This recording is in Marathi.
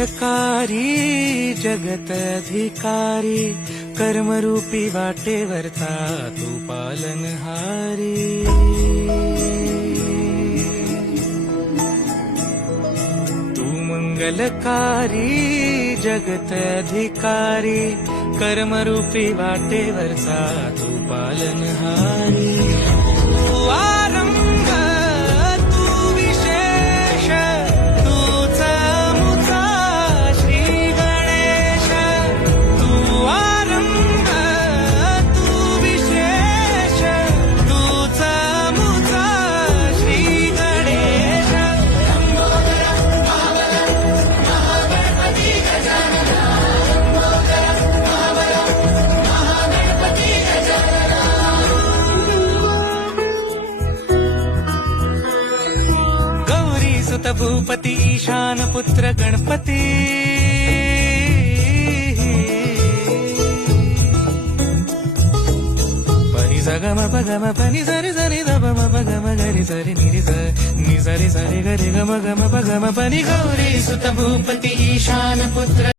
मंगलकारी जगत अधिकारी कर्मरूपी वाटेवरचा तू पालनहारी। तू मंगलकारी जगत अधिकारी कर्मरूपी वाटेवरचा तू पालनहारी। तू आरंभ तू विशेष तूच मुचा श्री गणेश। तू आरंभ तू विशेष तूच मुचा श्री गणेश। सुत भूपती ईशान पुत्र गणपती। पनि सगम पगम पनि सरि सरि ध म पगम गरि सरि नि सरि सरि गरि गम गम पगम पनि गौरी सुत भूपती ईशान पुत्र